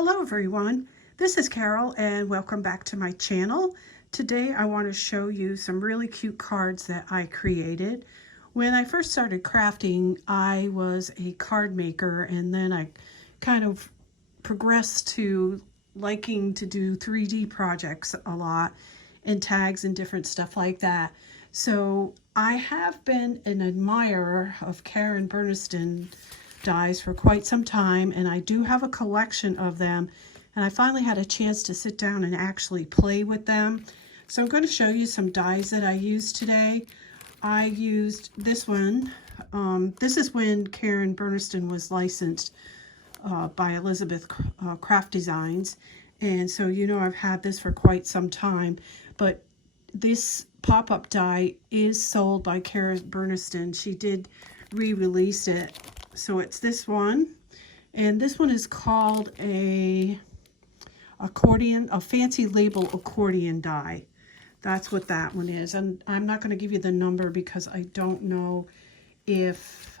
Hello everyone, this is Carol and welcome back to my channel. Today I want to show you some really cute cards that I created. When I first started crafting, I was a card maker and then I kind of progressed to liking to do 3D projects a lot and tags and different stuff like that. So I have been an admirer of Karen Burniston dies for quite some time, and I do have a collection of them, and I finally had a chance to sit down and actually play with them. So I'm going to show you some dies that I used today. I used this one. This is when Karen Burniston was licensed by Elizabeth Craft Designs, and so you know I've had this for quite some time, but this pop-up die is sold by Karen Burniston. She did re-release it. So it's this one, and this one is called a fancy label accordion die. That's what that one is, and I'm not going to give you the number because I don't know if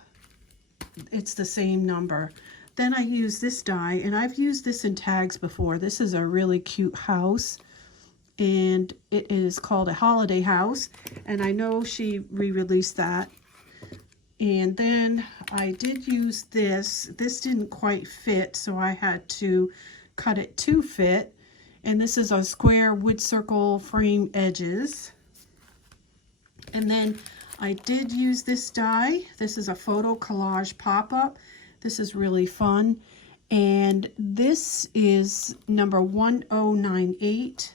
it's the same number. Then I use this die, and I've used this in tags before. This is a really cute house, and it is called a holiday house, and I know she re-released that. And then I did use this. This didn't quite fit, so I had to cut it to fit. And this is a square wood circle frame edges. And then I did use this die. This is a photo collage pop-up. This is really fun. And this is number 1098.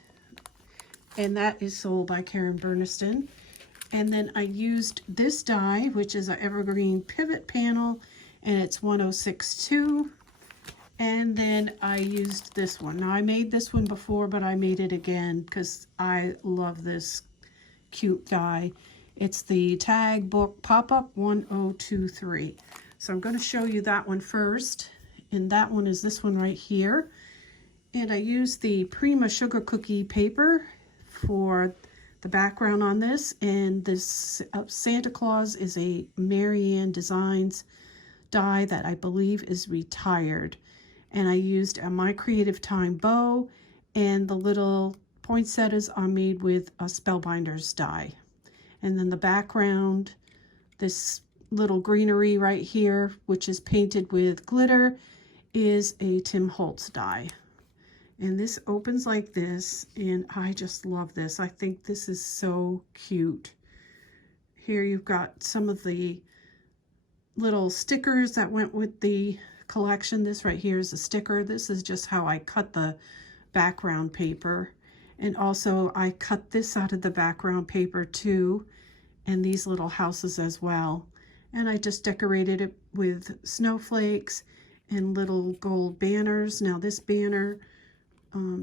And that is sold by Karen Burniston. And then I used this die, which is an Evergreen pivot panel, and it's 1062. And then I used this one. Now I made this one before, but I made it again because I love this cute die. It's the Tag Book Pop-Up 1023. So I'm going to show you that one first. And that one is this one right here. And I used the Prima Sugar Cookie paper for the background on this, and this Santa Claus is a Marianne Designs die that I believe is retired. And I used a My Creative Time bow, and the little poinsettias are made with a Spellbinders die. And then the background, this little greenery right here, which is painted with glitter, is a Tim Holtz die. And this opens like this, and I just love this. I think this is so cute. Here you've got some of the little stickers that went with the collection. This right here is a sticker. This is just how I cut the background paper. And also I cut this out of the background paper too, and these little houses as well. And I just decorated it with snowflakes and little gold banners. Now this banner,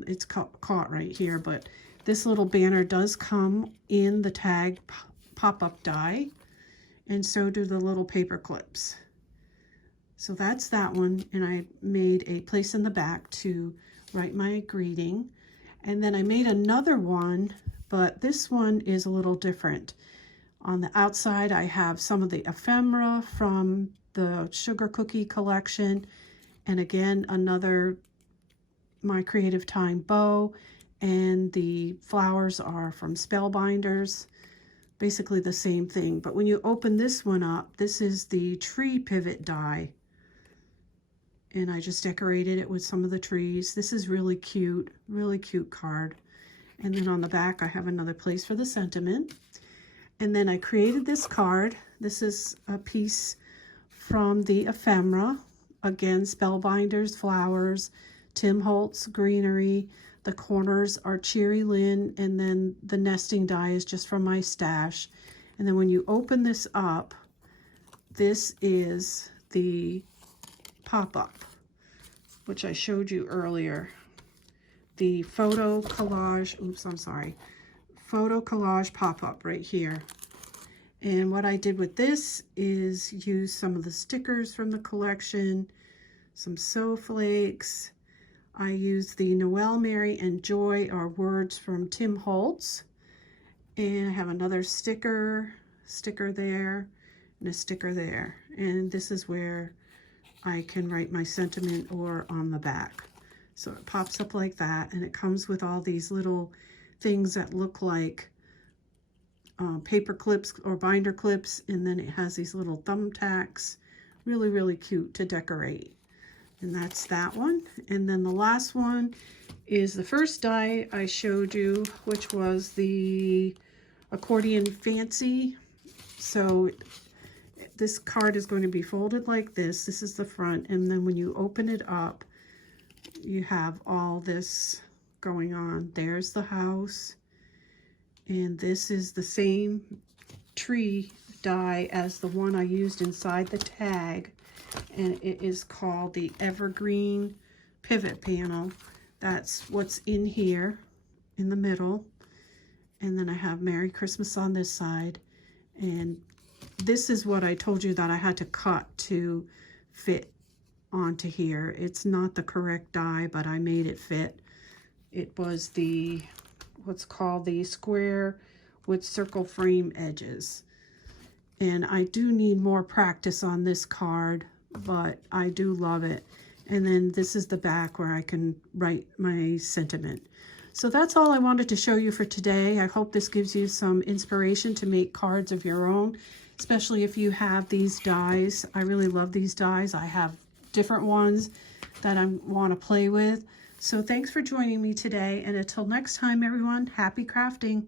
it's caught right here, but this little banner does come in the tag pop-up die, and so do the little paper clips. So that's that one, and I made a place in the back to write my greeting. And then I made another one, but this one is a little different. On the outside I have some of the ephemera from the Sugar Cookie collection, and again another My Creative Time bow, and the flowers are from Spellbinders. Basically the same thing, but when you open this one up, this is the tree pivot die, and I just decorated it with some of the trees. This is really cute card. And then on the back I have another place for the sentiment. And then I created this card. This is a piece from the ephemera, again Spellbinders flowers, Tim Holtz greenery. The corners are Cherry Lynn, and then the nesting die is just from my stash. And then when you open this up, this is the pop-up, which I showed you earlier. The photo collage, photo collage pop-up right here. And what I did with this is use some of the stickers from the collection, some snowflakes. I used the Noel, Mary, and Joy are words from Tim Holtz. And I have another sticker there, and a sticker there. And this is where I can write my sentiment or on the back. So it pops up like that, and it comes with all these little things that look like paper clips or binder clips, and then it has these little thumbtacks. Really, really cute to decorate. And that's that one. And then the last one is the first die I showed you, which was the Accordian Fancy. So this card is going to be folded like this. This is the front, and then when you open it up, you have all this going on. There's the house, and this is the same tree die as the one I used inside the tag, and it is called the Evergreen pivot panel. That's what's in here in the middle. And then I have Merry Christmas on this side, and this is what I told you that I had to cut to fit onto here. It's not the correct die, but I made it fit. It was the what's called the square with circle frame edges, and I do need more practice on this card, but I do love it. And then this is the back where I can write my sentiment. So that's all I wanted to show you for today. I hope this gives you some inspiration to make cards of your own, especially if you have these dies. I really love these dies. I have different ones that I want to play with. So thanks for joining me today, and until next time, everyone, happy crafting.